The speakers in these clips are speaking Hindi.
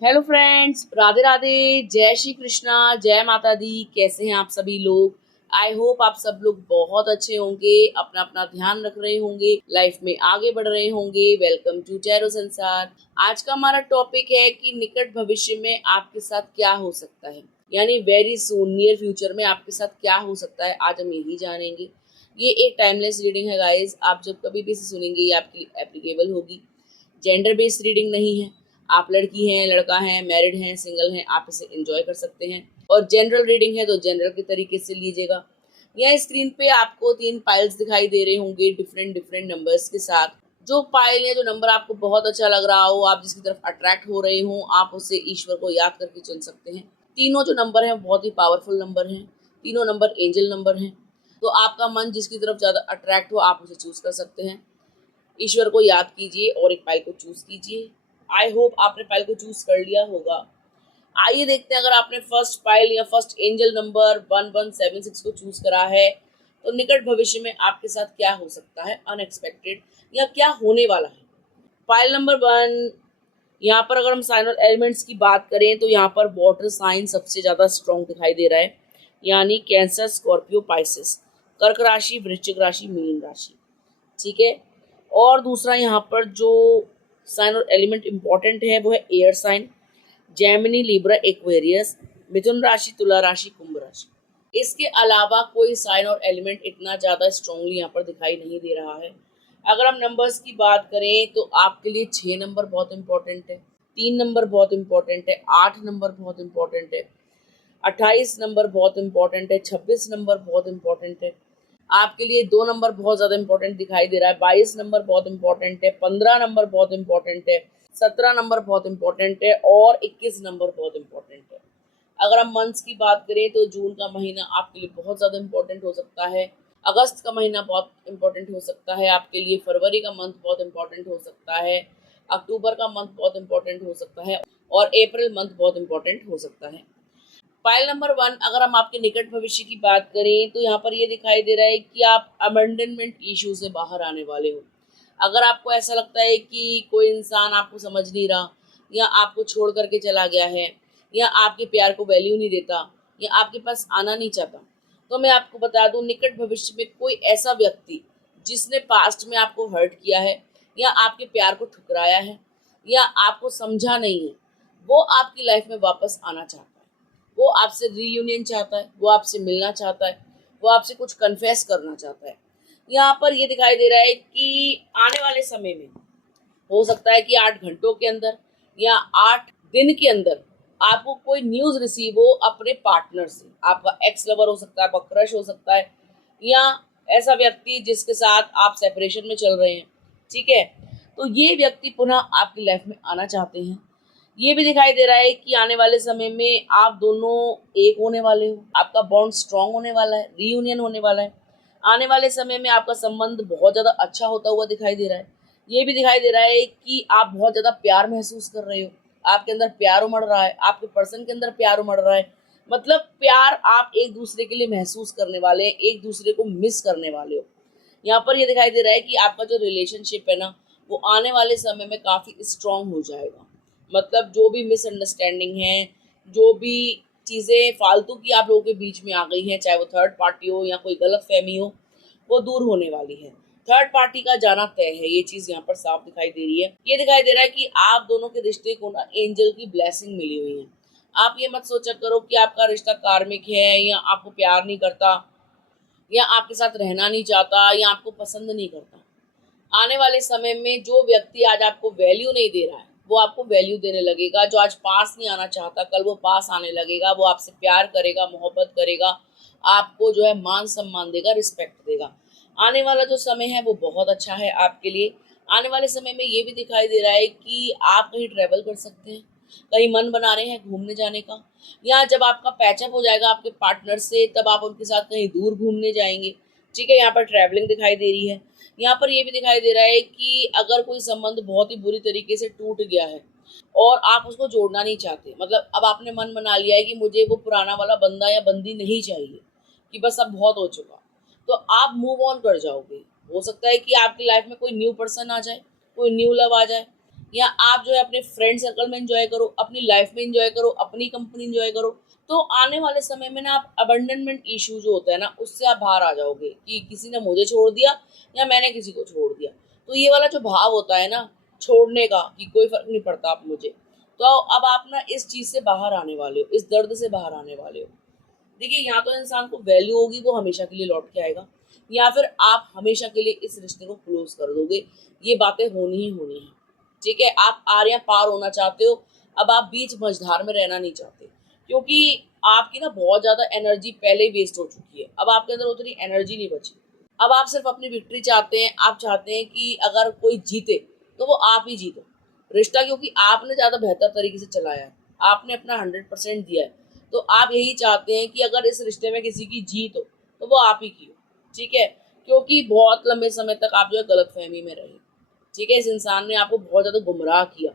Hello friends, Radhe Radhe. जय श्री कृष्णा, जय माता दी। कैसे हैं आप सभी लोग? आई होप आप सब लोग बहुत अच्छे होंगे, अपना अपना ध्यान रख रहे होंगे, लाइफ में आगे बढ़ रहे होंगे। वेलकम टू चैरो संसार। आज का हमारा टॉपिक है कि निकट भविष्य में आपके साथ क्या हो सकता है, यानी वेरी सून, नियर फ्यूचर में आपके साथ क्या हो सकता है, आज हम यही जानेंगे। ये एक टाइमलेस रीडिंग है गाइज। आप जब कभी भी इसे सुनेंगे ये आपके लिए एप्लीकेबल होगी। जेंडर बेस्ड रीडिंग नहीं है। आप लड़की हैं, लड़का हैं, मैरिड हैं, सिंगल हैं, आप इसे एंजॉय कर सकते हैं। और जनरल रीडिंग है तो जनरल के तरीके से लीजिएगा। यहाँ स्क्रीन पे आपको 3 पाइल्स दिखाई दे रहे होंगे डिफरेंट डिफरेंट नंबर्स के साथ। जो पाइल या जो नंबर आपको बहुत अच्छा लग रहा हो, आप जिसकी तरफ अट्रैक्ट हो रहे हो, आप उसे ईश्वर को याद करके चुन सकते हैं। तीनों जो नंबर हैं बहुत ही पावरफुल नंबर हैं। तीनों नंबर एंजल नंबर हैं। तो आपका मन जिसकी तरफ ज़्यादा अट्रैक्ट हो आप उसे चूज कर सकते हैं। ईश्वर को याद कीजिए और एक पाइल को चूज कीजिए। आई होप आपने पाइल को चूज कर लिया होगा। आइए देखते हैं, अगर आपने फर्स्ट पाइल या फर्स्ट एंजल नंबर 1176 को चूज करा है तो निकट भविष्य में आपके साथ क्या हो सकता है, अनएक्सपेक्टेड, या क्या होने वाला है। पाइल नंबर 1, यहाँ पर अगर हम साइन और एलिमेंट्स की बात करें तो यहाँ पर वाटर साइन सबसे ज़्यादा स्ट्रॉन्ग दिखाई दे रहा है, यानी कैंसर, स्कॉर्पियो, पाइसेस, कर्क राशि, वृश्चिक राशि, मीन राशि। ठीक है। और दूसरा यहाँ पर जो साइन और एलिमेंट इंपॉर्टेंट है वो है air sign, Gemini, Libra, Aquarius, मिथुन राशि, तुला राशि, कुंभ राशि। इसके अलावा कोई साइन और एलिमेंट इतना ज़्यादा स्ट्रांगली यहाँ पर दिखाई नहीं दे रहा है। अगर हम नंबर्स की बात करें तो आपके लिए 6 नंबर बहुत इंपॉर्टेंट है, 3 नंबर बहुत इंपॉर्टेंट है, 8 नंबर बहुत इंपॉर्टेंट है, 28 नंबर बहुत इंपॉर्टेंट है, 26 नंबर बहुत इंपॉर्टेंट है। आपके लिए 2 नंबर बहुत ज़्यादा इंपॉर्टेंट दिखाई दे रहा है, 22 नंबर बहुत इंपॉर्टेंट है, 15 नंबर बहुत इंपॉर्टेंट है, 17 नंबर बहुत इंपॉर्टेंट है और 21 नंबर बहुत इंपॉर्टेंट है। अगर हम मंथ्स की बात करें तो जून का महीना आपके लिए बहुत ज़्यादा इंपॉर्टेंट हो सकता है, अगस्त का महीना बहुत इंपॉर्टेंट हो सकता है आपके लिए, फरवरी का मंथ बहुत इंपॉर्टेंट हो सकता है, अक्टूबर का मंथ बहुत इंपॉर्टेंट हो सकता है और अप्रैल मंथ बहुत इंपॉर्टेंट हो सकता है। फाइल नंबर 1, अगर हम आपके निकट भविष्य की बात करें तो यहाँ पर ये दिखाई दे रहा है कि आप अबंडनमेंट इशू से बाहर आने वाले हो। अगर आपको ऐसा लगता है कि कोई इंसान आपको समझ नहीं रहा, या आपको छोड़ करके चला गया है, या आपके प्यार को वैल्यू नहीं देता, या आपके पास आना नहीं चाहता, तो मैं आपको बता दूं निकट भविष्य में कोई ऐसा व्यक्ति जिसने पास्ट में आपको हर्ट किया है, या आपके प्यार को ठुकराया है, या आपको समझा नहीं है, वो आपकी लाइफ में वापस आना चाहता है। वो आपसे रीयूनियन चाहता है, वो आपसे मिलना चाहता है, वो आपसे कुछ कन्फेस करना चाहता है। यहाँ पर ये दिखाई दे रहा है कि आने वाले समय में हो सकता है कि 8 घंटों के अंदर या 8 दिन के अंदर आपको कोई न्यूज़ रिसीव हो अपने पार्टनर से। आपका एक्स लवर हो सकता है, आपका क्रश हो सकता है, या ऐसा व्यक्ति जिसके साथ आप सेपरेशन में चल रहे हैं। ठीक है। तो ये व्यक्ति पुनः आपकी लाइफ में आना चाहते हैं। ये भी दिखाई दे रहा है कि आने वाले समय में आप दोनों एक होने वाले हो, आपका बॉन्ड स्ट्रांग होने वाला है, रीयूनियन होने वाला है। आने वाले समय में आपका संबंध बहुत ज़्यादा अच्छा होता हुआ दिखाई दे रहा है। ये भी दिखाई दे रहा है कि आप बहुत ज़्यादा प्यार महसूस कर रहे हो, आपके अंदर प्यार उमड़ रहा है, आपके पर्सन के अंदर प्यार उमड़ रहा है। मतलब प्यार आप एक दूसरे के लिए महसूस करने वाले हैं, एक दूसरे को मिस करने वाले हो। यहाँ पर ये दिखाई दे रहा है कि आपका जो रिलेशनशिप है ना, वो आने वाले समय में काफ़ी स्ट्रांग हो जाएगा। मतलब जो भी मिसअंडरस्टैंडिंग है, जो भी चीज़ें फालतू की आप लोगों के बीच में आ गई हैं, चाहे वो थर्ड पार्टी हो या कोई गलत फहमी हो, वो दूर होने वाली है। थर्ड पार्टी का जाना तय है, ये चीज़ यहाँ पर साफ दिखाई दे रही है। ये दिखाई दे रहा है कि आप दोनों के रिश्ते को ना एंजल की ब्लेसिंग मिली हुई है। आप ये मत सोचा करो कि आपका रिश्ता कार्मिक है, या आपको प्यार नहीं करता, या आपके साथ रहना नहीं चाहता, या आपको पसंद नहीं करता। आने वाले समय में जो व्यक्ति आज आपको वैल्यू नहीं दे रहा है वो आपको वैल्यू देने लगेगा। जो आज पास नहीं आना चाहता कल वो पास आने लगेगा, वो आपसे प्यार करेगा, मोहब्बत करेगा, आपको जो है मान सम्मान देगा, रिस्पेक्ट देगा। आने वाला जो समय है वो बहुत अच्छा है आपके लिए। आने वाले समय में ये भी दिखाई दे रहा है कि आप कहीं ट्रैवल कर सकते हैं, कहीं मन बना रहे हैं घूमने जाने का, या जब आपका पैचअप हो जाएगा आपके पार्टनर से तब आप उनके साथ कहीं दूर घूमने जाएंगे। ठीक है, यहाँ पर ट्रैवलिंग दिखाई दे रही है। यहाँ पर ये भी दिखाई दे रहा है कि अगर कोई संबंध बहुत ही बुरी तरीके से टूट गया है और आप उसको जोड़ना नहीं चाहते, मतलब अब आपने मन बना लिया है कि मुझे वो पुराना वाला बंदा या बंदी नहीं चाहिए, कि बस अब बहुत हो चुका, तो आप मूव ऑन कर जाओगे। हो सकता है कि आपकी लाइफ में कोई न्यू पर्सन आ जाए, कोई न्यू लव आ जाए, या आप जो है अपने फ्रेंड सर्कल में एंजॉय करो, अपनी लाइफ में एंजॉय करो, अपनी कंपनी एंजॉय करो, तो आने वाले समय में ना आप अबंडनमेंट इशू जो होता है ना उससे आप बाहर आ जाओगे कि किसी ने मुझे छोड़ दिया या मैंने किसी को छोड़ दिया। तो ये वाला जो भाव होता है ना छोड़ने का कि कोई फर्क नहीं पड़ता आप मुझे, तो अब आप ना इस चीज से बाहर आने वाले हो, इस दर्द से बाहर आने वाले हो। देखिए, या तो इंसान को वैल्यू होगी, वो हमेशा के लिए लौट के आएगा, या फिर आप हमेशा के लिए इस रिश्ते को क्लोज कर दोगे। ये बातें होनी ही होनी है। ठीक है, आप आर्या पार होना चाहते हो, अब आप बीच मझधार में रहना नहीं चाहते, क्योंकि आपकी ना बहुत ज्यादा एनर्जी पहले ही वेस्ट हो चुकी है। अब आपके अंदर उतनी एनर्जी नहीं बची। अब आप सिर्फ अपनी विक्ट्री चाहते हैं। आप चाहते हैं कि अगर कोई जीते तो वो आप ही जीतो रिश्ता, क्योंकि आपने ज्यादा बेहतर तरीके से चलाया है, आपने अपना 100% दिया है। तो आप यही चाहते हैं कि अगर इस रिश्ते में किसी की जीत हो तो वो आप ही की हो। ठीक है, क्योंकि बहुत लंबे समय तक आप जो है गलतफहमी में रहे। ठीक है, इस इंसान ने आपको बहुत ज्यादा गुमराह किया।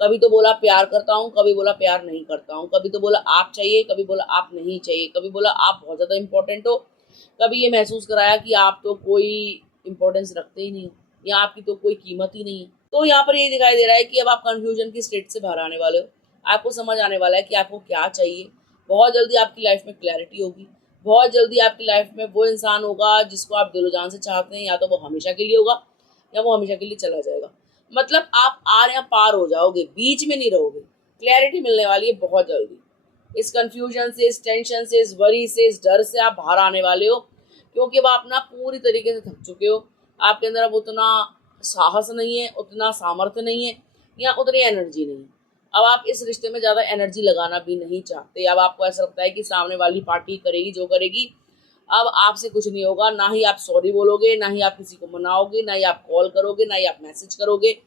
कभी तो बोला प्यार करता हूँ, कभी बोला प्यार नहीं करता हूँ, कभी तो बोला आप चाहिए, कभी बोला आप नहीं चाहिए, कभी बोला आप बहुत ज्यादा इंपॉर्टेंट हो, कभी ये महसूस कराया कि आप तो कोई इंपॉर्टेंस रखते ही नहीं हो या आपकी तो कोई कीमत ही नहीं है। तो यहाँ पर ये दिखाई दे रहा है कि अब आप कंफ्यूजन की स्टेट से बाहर आने वाले हो। आपको समझ आने वाला है कि आपको क्या चाहिए। बहुत जल्दी आपकी लाइफ में क्लैरिटी होगी। बहुत जल्दी आपकी लाइफ में वो इंसान होगा जिसको आप दिलो जान से चाहते हैं, या तो वो हमेशा के लिए होगा या वो हमेशा के लिए चला जाएगा। मतलब आप आर या पार हो जाओगे, बीच में नहीं रहोगे। क्लैरिटी मिलने वाली है बहुत जल्दी। इस कंफ्यूजन से, इस टेंशन से, इस वरी से, इस डर से आप बाहर आने वाले हो, क्योंकि अब आप ना पूरी तरीके से थक चुके हो। आपके अंदर अब उतना साहस नहीं है, उतना सामर्थ्य नहीं है, या उतनी एनर्जी नहीं है। अब आप इस रिश्ते में ज़्यादा एनर्जी लगाना भी नहीं चाहते। अब आपको ऐसा लगता है कि सामने वाली पार्टी करेगी जो करेगी, अब आपसे कुछ नहीं होगा। ना ही आप सॉरी बोलोगे, ना ही आप किसी को मनाओगे, ना ही आप कॉल करोगे, ना ही आप मैसेज करोगे,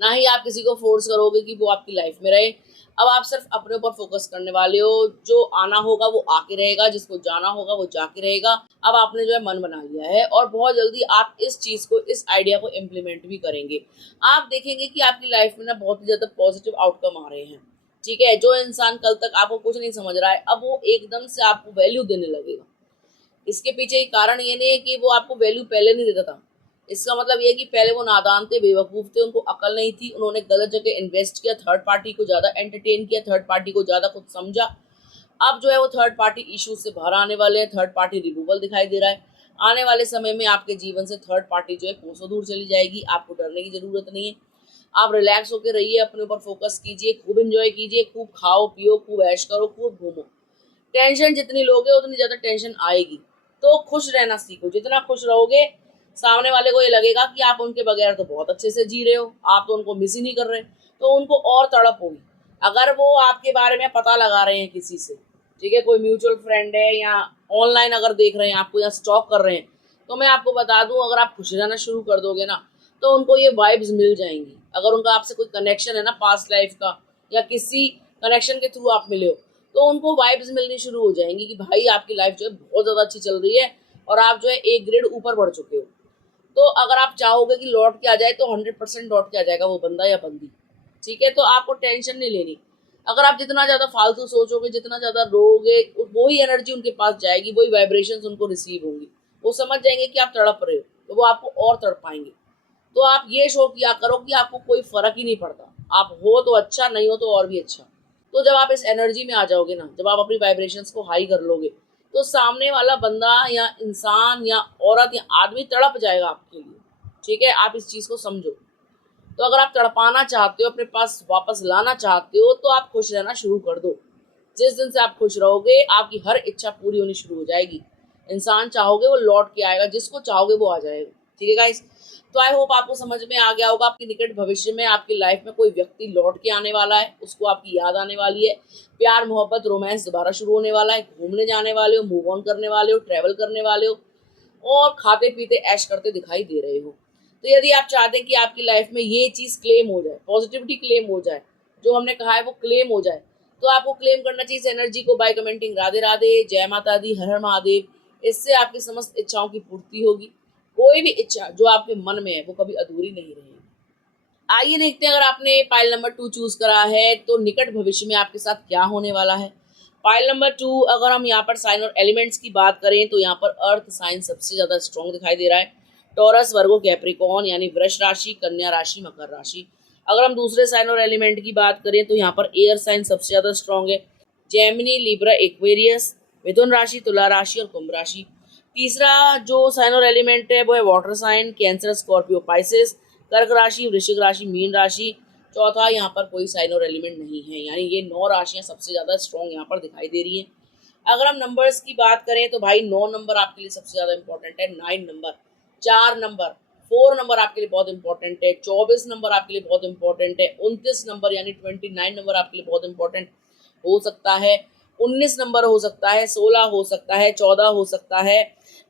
ना ही आप किसी को फोर्स करोगे कि वो आपकी लाइफ में रहे। अब आप सिर्फ अपने ऊपर फोकस करने वाले हो। जो आना होगा वो आके रहेगा, जिसको जाना होगा वो जाके रहेगा। अब आपने जो है मन बना लिया है, और बहुत जल्दी आप इस चीज को, इस आइडिया को इम्प्लीमेंट भी करेंगे। आप देखेंगे कि आपकी लाइफ में ना बहुत ही ज्यादा पॉजिटिव आउटकम आ रहे हैं। ठीक है, जो इंसान कल तक आपको कुछ नहीं समझ रहा है, अब वो एकदम से आपको वैल्यू देने लगेगा। इसके पीछे एक कारण ये नहीं है कि वो आपको वैल्यू पहले नहीं देता था। इसका मतलब ये कि पहले वो नादान थे, बेवकूफ थे, उनको अकल नहीं थी, उन्होंने गलत जगह इन्वेस्ट किया, थर्ड पार्टी को ज्यादा एंटरटेन किया, थर्ड पार्टी को ज्यादा कुछ समझा। अब जो है वो थर्ड पार्टी इश्यूज से बाहर आने वाले हैं। थर्ड पार्टी रिमूवल दिखाई दे रहा है। आने वाले समय में आपके जीवन से थर्ड पार्टी जो है कोसों दूर चली जाएगी। आपको डरने की जरूरत नहीं है। आप रिलैक्स होकर रहिए, अपने ऊपर फोकस कीजिए, खूब एंजॉय कीजिए, खूब खाओ पियो, खूब ऐश करो, खूब घूमो। टेंशन जितनी लोगे उतनी ज्यादा टेंशन आएगी। तो खुश रहना सीखो। जितना खुश रहोगे, सामने वाले को ये लगेगा कि आप उनके बगैर तो बहुत अच्छे से जी रहे हो, आप तो उनको मिस ही नहीं कर रहे, तो उनको और तड़प होगी। अगर वो आपके बारे में पता लगा रहे हैं किसी से, ठीक है, कोई म्यूचुअल फ्रेंड है या ऑनलाइन अगर देख रहे हैं आपको या स्टॉक कर रहे हैं, तो मैं आपको बता दूं, अगर आप खुश रहना शुरू कर दोगे ना, तो उनको ये वाइब्स मिल जाएंगी। अगर उनका आपसे कोई कनेक्शन है ना पास्ट लाइफ का, या किसी कनेक्शन के थ्रू आप मिले हो, तो उनको वाइब्स मिलनी शुरू हो जाएंगी कि भाई आपकी लाइफ जो है बहुत ज़्यादा अच्छी चल रही है और आप जो है एक ग्रेड ऊपर बढ़ चुके हो। तो अगर आप चाहोगे कि लौट के आ जाए, तो 100% लौट के आ जाएगा वो बंदा या बंदी। ठीक है, तो आपको टेंशन नहीं लेनी। अगर आप जितना ज़्यादा फालतू सोचोगे, जितना ज़्यादा रोओगे, वही एनर्जी उनके पास जाएगी, वही वाइब्रेशंस उनको रिसीव होंगी। वो समझ जाएंगे कि आप तड़प रहे हो, तो वो आपको और तड़पाएंगे। तो आप ये शो किया करो कि आपको कोई फर्क ही नहीं पड़ता। आप हो तो अच्छा, नहीं हो तो और भी अच्छा। तो जब आप इस एनर्जी में आ जाओगे ना, जब आप अपनी वाइब्रेशंस को हाई कर लोगे, तो सामने वाला बंदा या इंसान या औरत या आदमी तड़प जाएगा आपके लिए। ठीक है, आप इस चीज को समझो। तो अगर आप तड़पाना चाहते हो, अपने पास वापस लाना चाहते हो, तो आप खुश रहना शुरू कर दो। जिस दिन से आप खुश रहोगे, आपकी हर इच्छा पूरी होनी शुरू हो जाएगी। इंसान चाहोगे वो लौट के आएगा, जिसको चाहोगे वो आ जाएगा। ठीक है गाइस, तो आई होप आपको समझ में आ गया होगा। आपके निकट भविष्य में आपकी लाइफ में कोई व्यक्ति लौट के आने वाला है, उसको आपकी याद आने वाली है। प्यार मोहब्बत रोमांस दोबारा शुरू होने वाला है। घूमने जाने वाले हो, मूव ऑन करने वाले हो, ट्रैवल करने वाले हो, और खाते पीते ऐश करते दिखाई दे रहे हो। तो यदि आप चाहते हैं कि आपकी लाइफ में ये चीज क्लेम हो जाए, पॉजिटिविटी क्लेम हो जाए, जो हमने कहा है वो क्लेम हो जाए, तो आपको क्लेम करना चाहिए इस एनर्जी को बाय कमेंटिंग राधे राधे, जय माता दी, हर हर महादेव। इससे आपकी समस्त इच्छाओं की पूर्ति होगी। कोई भी इच्छा जो आपके मन में है वो कभी अधूरी नहीं रहेगी। आइए देखते हैं, अगर आपने पाइल नंबर 2 चूज करा है, तो निकट भविष्य में आपके साथ क्या होने वाला है। पाइल नंबर 2, अगर हम यहाँ पर साइन और एलिमेंट्स की बात करें, तो यहाँ पर अर्थ साइन सबसे ज्यादा स्ट्रॉन्ग दिखाई दे रहा है। टॉरस, वर्गो, कैप्रिकॉर्न यानी वृष राशि, कन्या राशि, मकर राशि। अगर हम दूसरे साइन और एलिमेंट की बात करें तो यहाँ पर एयर साइन सबसे ज़्यादा स्ट्रॉन्ग है, जेमिनी, लिब्रा, एक्वेरियस, मिथुन राशि, तुला राशि और कुंभ राशि। तीसरा जो साइन और एलिमेंट है वो है water sign, cancer, Scorpio, Pisces, कर्क राशि, वृश्चिक राशि, मीन राशि। चौथा यहाँ पर कोई साइन और एलिमेंट नहीं है, यानी ये 9 राशियाँ सबसे ज़्यादा स्ट्रॉन्ग यहाँ पर दिखाई दे रही हैं। अगर हम नंबर्स की बात करें तो भाई 9 नंबर आपके लिए सबसे ज़्यादा इंपॉर्टेंट है, 9 नंबर, 4 नंबर, 4 नंबर आपके लिए बहुत इंपॉर्टेंट है, 24 नंबर आपके लिए बहुत इंपॉर्टेंट है, 29 नंबर यानी 29 नंबर आपके लिए बहुत इंपॉर्टेंट हो सकता है, 19 नंबर हो सकता है, 16 हो सकता है, 14 हो सकता है,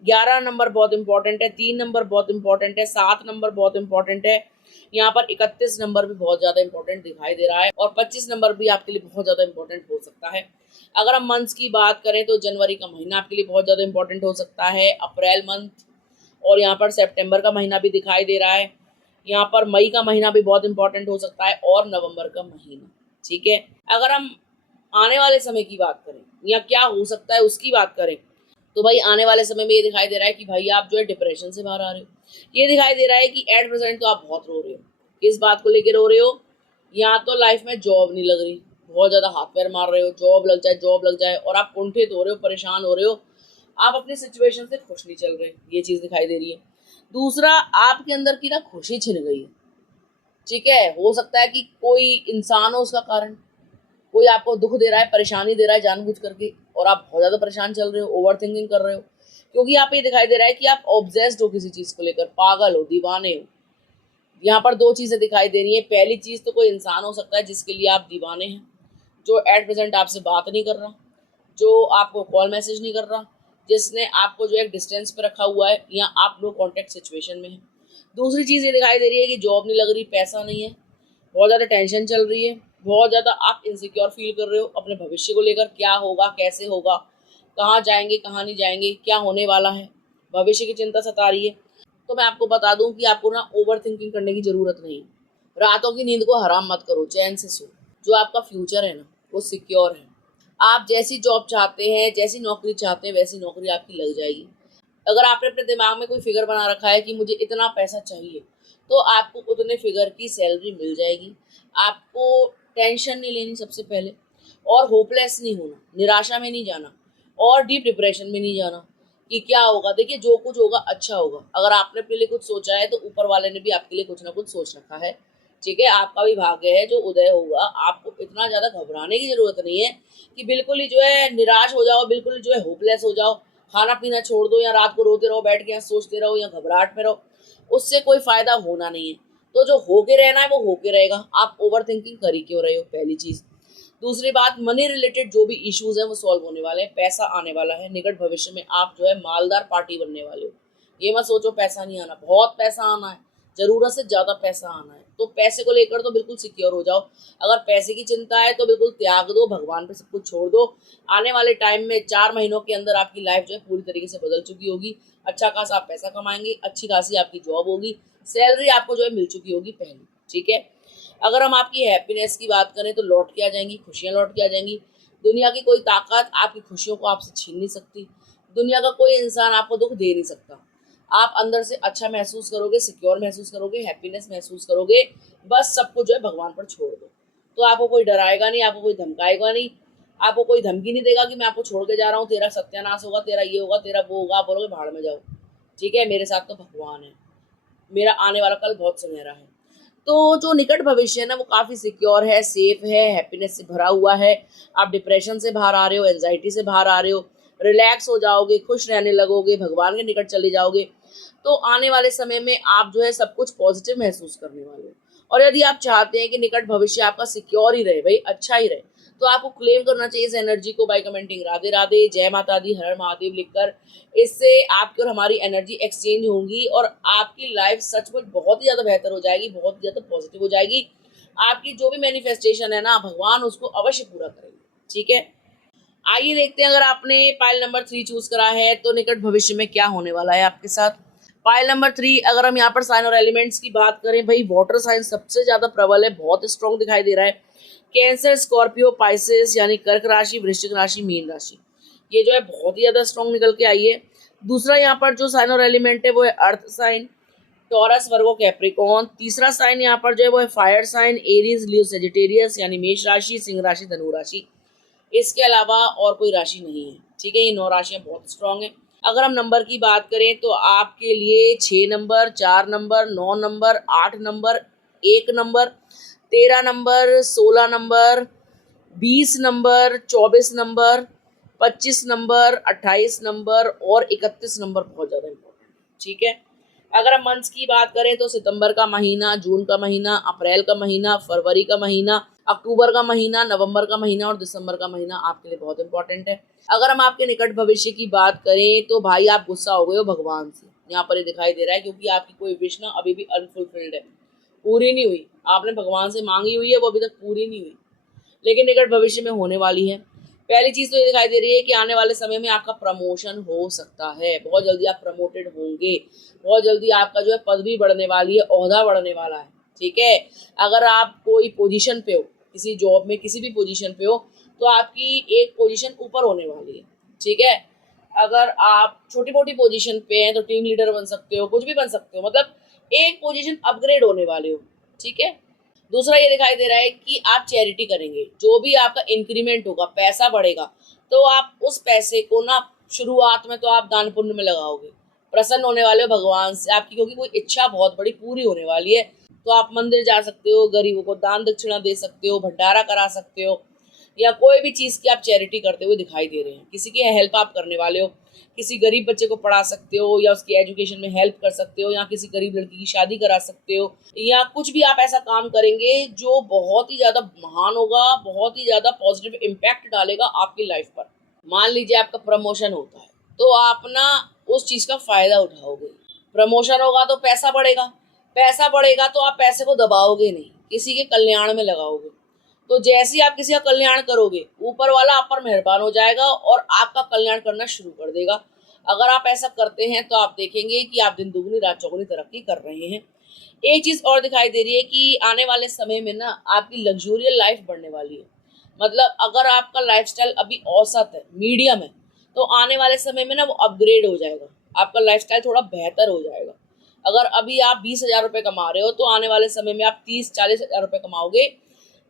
11 नंबर बहुत इंपॉर्टेंट है, 3 नंबर बहुत इंपॉर्टेंट है, 7 नंबर बहुत इंपॉर्टेंट है, यहाँ पर 31 नंबर भी बहुत ज़्यादा इंपॉर्टेंट दिखाई दे रहा है और 25 नंबर भी आपके लिए बहुत ज़्यादा इंपॉर्टेंट हो सकता है। अगर हम मंथ्स की बात करें तो जनवरी का महीना आपके लिए बहुत ज़्यादा इंपॉर्टेंट हो सकता है, अप्रैल मंथ, और यहाँ पर सितंबर का महीना भी दिखाई दे रहा है, यहाँ पर मई का महीना भी बहुत इंपॉर्टेंट हो सकता है और नवंबर का महीना। ठीक है, अगर हम आने वाले समय की बात करें या क्या हो सकता है उसकी बात करें तो भाई आने वाले समय में ये दिखाई दे रहा है कि भाई आप जो है डिप्रेशन से बाहर आ रहे हो। ये दिखाई दे रहा है कि एट प्रेजेंट तो आप बहुत रो रहे हो। किस बात को लेकर रो रहे हो? या तो लाइफ में जॉब नहीं लग रही, बहुत ज़्यादा हाथ पैर मार रहे हो, जॉब लग जाए जॉब लग जाए, और आप कुंठित हो रहे हो, परेशान हो रहे हो, आप अपनी सिचुएशन से खुश नहीं चल रहे, ये चीज़ दिखाई दे रही है। दूसरा, आपके अंदर की ना खुशी छिन गई है। ठीक है, हो सकता है कि कोई इंसान हो उसका कारण, कोई आपको दुख दे रहा है, परेशानी दे रहा है जानबूझ करके, और आप बहुत ज़्यादा परेशान चल रहे हो, ओवर थिंकिंग कर रहे हो, क्योंकि यहाँ पे ये दिखाई दे रहा है कि आप ऑब्सेस्ड हो किसी चीज़ को लेकर, पागल हो, दीवाने हो। यहाँ पर 2 चीज़ें दिखाई दे रही है। पहली चीज़ तो कोई इंसान हो सकता है जिसके लिए आप दीवाने हैं, जो एट प्रेजेंट आपसे बात नहीं कर रहा, जो आपको कॉल मैसेज नहीं कर रहा, जिसने आपको जो एक डिस्टेंस पे रखा हुआ है, या आप नो कॉन्टेक्ट सिचुएशन में है। दूसरी चीज़ ये दिखाई दे रही है कि जॉब नहीं लग रही, पैसा नहीं है, बहुत ज़्यादा टेंशन चल रही है, बहुत ज़्यादा आप इनसिक्योर फील कर रहे हो अपने भविष्य को लेकर, क्या होगा, कैसे होगा, कहाँ जाएंगे, कहाँ नहीं जाएंगे, क्या होने वाला है, भविष्य की चिंता सता रही है। तो मैं आपको बता दूं कि आपको ना ओवर थिंकिंग करने की ज़रूरत नहीं। रातों की नींद को हराम मत करो, चैन से सो। जो आपका फ्यूचर है ना वो सिक्योर है। आप जैसी जॉब चाहते हैं, जैसी नौकरी चाहते हैं, वैसी नौकरी आपकी लग जाएगी। अगर आपने अपने दिमाग में कोई फिगर बना रखा है कि मुझे इतना पैसा चाहिए, तो आपको उतने फिगर की सैलरी मिल जाएगी। आपको टेंशन नहीं लेनी सबसे पहले, और होपलेस नहीं होना, निराशा में नहीं जाना, और डीप डिप्रेशन में नहीं जाना कि क्या होगा। देखिए, जो कुछ होगा अच्छा होगा। अगर आपने अपने लिए कुछ सोचा है तो ऊपर वाले ने भी आपके लिए कुछ ना कुछ सोच रखा है। ठीक है, आपका भी भाग्य है जो उदय होगा। आपको इतना ज़्यादा घबराने की ज़रूरत नहीं है कि बिल्कुल ही जो है निराश हो जाओ, बिल्कुल ही जो है होपलेस हो जाओ, खाना पीना छोड़ दो, या रात को रोते रहो बैठ के, या सोचते रहो, या घबराहट में रहो। उससे कोई फायदा होना नहीं है। तो जो होके रहना है वो होके रहेगा। आप ओवर थिंकिंग कर ही क्यों रहे हो, पहली चीज़। दूसरी बात, मनी रिलेटेड जो भी इश्यूज हैं वो सॉल्व होने वाले हैं, पैसा आने वाला है। निकट भविष्य में आप जो है मालदार पार्टी बनने वाले हो। ये मत सोचो पैसा नहीं आना, बहुत पैसा आना है, जरूरत से ज्यादा पैसा आना है। तो पैसे को लेकर तो बिल्कुल सिक्योर हो जाओ। अगर पैसे की चिंता है तो बिल्कुल त्याग दो, भगवान पे सब कुछ छोड़ दो। आने वाले टाइम में 4 महीनों के अंदर आपकी लाइफ जो है पूरी तरीके से बदल चुकी होगी। अच्छा खासा आप पैसा कमाएंगे, अच्छी खासी आपकी जॉब होगी, सैलरी आपको जो है मिल चुकी होगी पहले। ठीक है, अगर हम आपकी हैप्पीनेस की बात करें तो लौट के आ जाएंगी, खुशियां लौट के आ जाएंगी। दुनिया की कोई ताकत आपकी खुशियों को आपसे छीन नहीं सकती। दुनिया का कोई इंसान आपको दुख दे नहीं सकता। आप अंदर से अच्छा महसूस करोगे, सिक्योर महसूस करोगे, हैप्पीनेस महसूस करोगे। बस सब कुछ जो है भगवान पर छोड़ दो, तो आपको कोई डराएगा नहीं, आपको कोई धमकाएगा नहीं, आपको कोई धमकी नहीं देगा कि मैं आपको छोड़ के जा रहा हूँ, तेरा सत्यानाश होगा, तेरा ये होगा, तेरा वो होगा। आप बोलोगे भाड़ में जाओ। ठीक है, मेरे साथ तो भगवान है, मेरा आने वाला कल बहुत सुनहरा है। तो जो निकट भविष्य है ना वो काफ़ी सिक्योर है, सेफ है, हैप्पीनेस से भरा हुआ है। आप डिप्रेशन से बाहर आ रहे हो, एंजाइटी से बाहर आ रहे हो, रिलैक्स हो जाओगे, खुश रहने लगोगे, भगवान के निकट चले जाओगे। तो आने वाले समय में आप जो है सब कुछ पॉजिटिव महसूस करने वाले हो। और यदि आप चाहते हैं कि निकट भविष्य आपका सिक्योर ही रहे, भाई अच्छा ही रहे, तो आपको क्लेम करना चाहिए इस एनर्जी को बाय कमेंटिंग राधे राधे, जय माता दी, हर हर महादेव लिखकर। इससे आपकी और हमारी एनर्जी एक्सचेंज होंगी और आपकी लाइफ सचमुच बहुत ही ज़्यादा बेहतर हो जाएगी, बहुत ही ज़्यादा पॉजिटिव हो जाएगी। आपकी जो भी मैनिफेस्टेशन है ना, भगवान उसको अवश्य पूरा करेंगे। ठीक है, आइए देखते हैं, अगर आपने पाइल नंबर 3 चूज करा है तो निकट भविष्य में क्या होने वाला है आपके साथ। पाइल नंबर 3, अगर हम यहाँ पर साइन और एलिमेंट्स की बात करें, भाई वाटर साइन सबसे ज्यादा प्रबल है, बहुत स्ट्रॉन्ग दिखाई दे रहा है। कैंसर, स्कॉर्पियो, पाइसेस यानी कर्क राशि, वृश्चिक राशि, मीन राशि, ये जो है बहुत ही ज्यादा स्ट्रॉन्ग निकल के आई है। दूसरा यहाँ पर जो साइन और एलिमेंट है वो है अर्थ साइन, टॉरस, वर्गो, कैप्रिकॉर्न। तीसरा साइन यहाँ पर जो है वो है फायर साइन, एरीज, लियो, सेजिटेरियस यानी मेष राशि, सिंह राशि, धनु राशि। इसके अलावा और कोई राशि नहीं है। ठीक है, ये 9 राशियां बहुत स्ट्रांग है। अगर हम नंबर की बात करें तो आपके लिए 6 number, 4 number, 9 number, 8 number, 1 number, 13 number, 16 number, 20 number, 24 number, 25 number, 28 number और 31 नंबर बहुत ज़्यादा इम्पोर्टेंट है। ठीक है, अगर हम मंथ्स की बात करें तो सितंबर का महीना, जून का महीना, अप्रैल का महीना, फरवरी का महीना, अक्टूबर का महीना, नवंबर का महीना और दिसंबर का महीना आपके लिए बहुत इंपॉर्टेंट है। अगर हम आपके निकट भविष्य की बात करें तो भाई आप गुस्सा हो गए हो भगवान से, यहाँ पर ये दिखाई दे रहा है, क्योंकि आपकी कोई विश ना अभी भी अनफुलफिल्ड है, पूरी नहीं हुई। आपने भगवान से मांगी हुई है, वो अभी तक पूरी नहीं हुई, लेकिन निकट भविष्य में होने वाली है। पहली चीज तो ये दिखाई दे रही है कि आने वाले समय में आपका प्रमोशन हो सकता है, बहुत जल्दी आप प्रमोटेड होंगे, बहुत जल्दी आपका जो है पदवी बढ़ने वाली है, ओहदा बढ़ने वाला है। ठीक है, अगर आप कोई पोजीशन पे हो, किसी जॉब में किसी भी पोजीशन पे हो, तो आपकी एक पोजीशन ऊपर होने वाली है। ठीक है, अगर आप छोटी मोटी पोजीशन पे हैं तो टीम लीडर बन सकते हो, कुछ भी बन सकते हो, मतलब एक पोजीशन अपग्रेड होने वाले हो। ठीक है, दूसरा ये दिखाई दे रहा है कि आप चैरिटी करेंगे, जो भी आपका इंक्रीमेंट होगा, पैसा बढ़ेगा, तो आप उस पैसे को ना शुरुआत में तो आप दान पुण्य में लगाओगे, प्रसन्न होने वाले हो भगवान से आपकी, क्योंकि कोई इच्छा बहुत बड़ी पूरी होने वाली है। तो आप मंदिर जा सकते हो, गरीबों को दान दक्षिणा दे सकते हो, भंडारा करा सकते हो, या कोई भी चीज़ की आप चैरिटी करते हुए दिखाई दे रहे हैं, किसी की हेल्प आप करने वाले हो, किसी गरीब बच्चे को पढ़ा सकते हो या उसकी एजुकेशन में हेल्प कर सकते हो, या किसी गरीब लड़की की शादी करा सकते हो, या कुछ भी आप ऐसा काम करेंगे जो बहुत ही ज़्यादा महान होगा, बहुत ही ज़्यादा पॉजिटिव इम्पैक्ट डालेगा आपकी लाइफ पर। मान लीजिए आपका प्रमोशन होता है, तो आप ना उस चीज़ का फ़ायदा उठाओगे। प्रमोशन होगा तो पैसा बढ़ेगा, पैसा बढ़ेगा तो आप पैसे को दबाओगे नहीं, किसी के कल्याण में लगाओगे। तो जैसे ही आप किसी का कल्याण करोगे, ऊपर वाला आप पर मेहरबान हो जाएगा और आपका कल्याण करना शुरू कर देगा। अगर आप ऐसा करते हैं तो आप देखेंगे कि आप दिन दुगनी रात चौगुनी तरक्की कर रहे हैं। एक चीज़ और दिखाई दे रही है कि आने वाले समय में ना आपकी लग्जूरियल लाइफ बढ़ने वाली है। मतलब अगर आपका लाइफस्टाइल अभी औसत है, मीडियम है, तो आने वाले समय में ना वो अपग्रेड हो जाएगा, आपका लाइफस्टाइल थोड़ा बेहतर हो जाएगा। अगर अभी आप 20,000 रुपये कमा रहे हो, तो आने वाले समय में आप 30-40 हज़ार रुपये कमाओगे।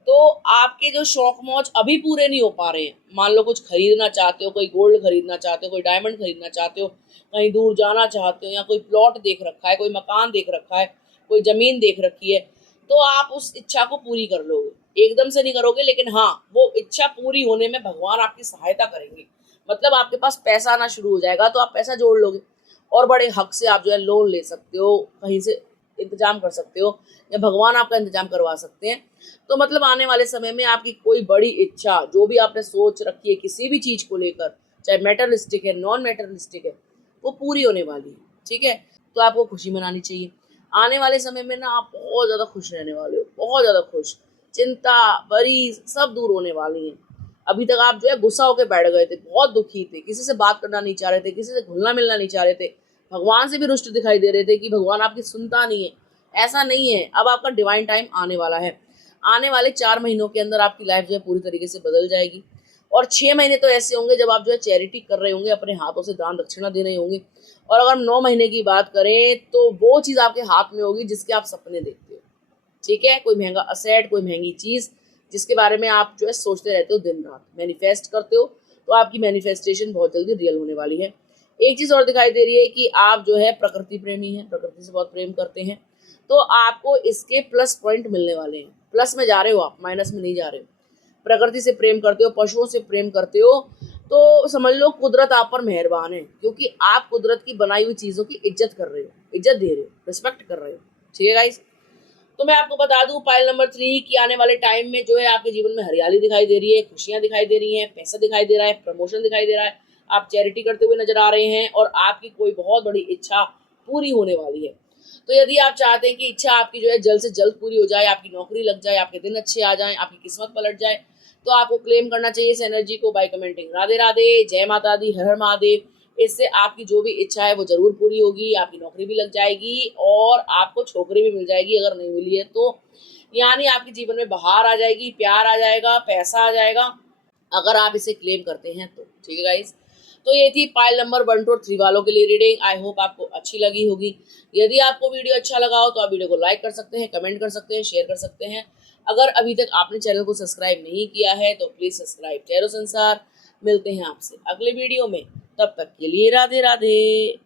तो आपके जो शौक मौज अभी पूरे नहीं हो पा रहे हैं, मान लो कुछ खरीदना चाहते हो, कोई गोल्ड खरीदना चाहते हो, कोई डायमंड खरीदना चाहते हो, कहीं दूर जाना चाहते हो, या कोई प्लॉट देख रखा है, कोई मकान देख रखा है, कोई जमीन देख रखी है, तो आप उस इच्छा को पूरी कर लोगे। एकदम से नहीं करोगे, लेकिन हाँ, वो इच्छा पूरी होने में भगवान आपकी सहायता करेंगे। मतलब आपके पास पैसा आना शुरू हो जाएगा, तो आप पैसा जोड़ लोगे और बड़े हक से आप जो है लोन ले सकते हो, कहीं से इंतजाम कर सकते हो, या भगवान आपका इंतजाम करवा सकते हैं। तो मतलब आने वाले समय में आपकी कोई बड़ी इच्छा, जो भी आपने सोच रखी है किसी भी चीज़ को लेकर, चाहे मेटरलिस्टिक है, नॉन मेटरलिस्टिक है, वो पूरी होने वाली है। ठीक है, तो आपको खुशी मनानी चाहिए। आने वाले समय में ना आप बहुत ज़्यादा खुश रहने वाले हो, बहुत ज़्यादा खुश, चिंता वरी सब दूर होने वाली हैं। अभी तक आप जो है गुस्सा होकर बैठ गए थे, बहुत दुखी थे, किसी से बात करना नहीं चाह रहे थे, किसी से घुलना मिलना नहीं चाह रहे थे, भगवान से भी रुष्ट दिखाई दे रहे थे कि भगवान आपकी सुनता नहीं है। ऐसा नहीं है, अब आपका डिवाइन टाइम आने वाला है। आने वाले 4 महीनों के अंदर आपकी लाइफ जो है पूरी तरीके से बदल जाएगी, और 6 महीने तो ऐसे होंगे जब आप जो है चैरिटी कर रहे होंगे, अपने हाथों से दान दक्षिणा दे रहे होंगे। और अगर हम 9 महीने की बात करें तो वो चीज़ आपके हाथ में होगी जिसके आप सपने देखते हो। ठीक है, कोई महंगा असेट, कोई महंगी चीज़ जिसके बारे में आप जो है सोचते रहते हो, दिन रात मैनिफेस्ट करते हो, तो आपकी मैनिफेस्टेशन बहुत जल्दी रियल होने वाली है। एक चीज़ और दिखाई दे रही है कि आप जो है प्रकृति प्रेमी हैं, प्रकृति से बहुत प्रेम करते हैं, तो आपको इसके प्लस पॉइंट मिलने वाले हैं। प्लस में जा रहे हो आप, माइनस में नहीं जा रहे हो। प्रकृति से प्रेम करते हो, पशुओं से प्रेम करते हो, तो समझ लो कुदरत आप पर मेहरबान है, क्योंकि आप कुदरत की बनाई हुई चीज़ों की इज्जत कर रहे हो, इज्जत दे रहे हो, रिस्पेक्ट कर रहे हो। ठीक है गाइस, तो मैं आपको बता दूं पाइल नंबर 3 कि आने वाले टाइम में जो है आपके जीवन में हरियाली दिखाई दे रही है, खुशियां दिखाई दे रही हैं, पैसा दिखाई दे रहा है, प्रमोशन दिखाई दे रहा है, आप चैरिटी करते हुए नजर आ रहे हैं, और आपकी कोई बहुत बड़ी इच्छा पूरी होने वाली है। तो यदि आप चाहते हैं कि इच्छा आपकी जो है जल्द से जल्द पूरी हो जाए, आपकी नौकरी लग जाए, आपके दिन अच्छे आ जाएं, आपकी किस्मत पलट जाए, तो आपको क्लेम करना चाहिए इस एनर्जी को बाय कमेंटिंग राधे राधे, जय माता दी, हर हर महादेव। इससे आपकी जो भी इच्छा है वो जरूर पूरी होगी, आपकी नौकरी भी लग जाएगी और आपको छोकरी भी मिल जाएगी, अगर नहीं मिली है तो। यानी आपके जीवन में बहार आ जाएगी, प्यार आ जाएगा, पैसा आ जाएगा, अगर आप इसे क्लेम करते हैं तो। ठीक है गाइस, तो ये थी पाइल नंबर 1 to 3 वालों के लिए रीडिंग। आई होप आपको अच्छी लगी होगी। यदि आपको वीडियो अच्छा लगा हो तो आप वीडियो को लाइक कर सकते हैं, कमेंट कर सकते हैं, शेयर कर सकते हैं। अगर अभी तक आपने चैनल को सब्सक्राइब नहीं किया है तो प्लीज सब्सक्राइब टैरो संसार। मिलते हैं आपसे अगले वीडियो में, तब तक के लिए राधे राधे।